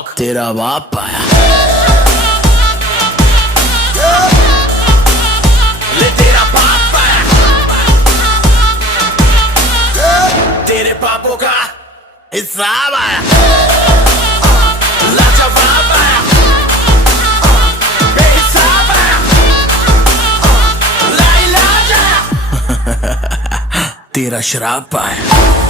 शौक तेरा बाप आया। ले तेरा बाप आया, तेरे पापों का हिसाब आया। लाजवाब आया, बेहिसाब आया, लाइलाज आया, तेरा श्राप आया।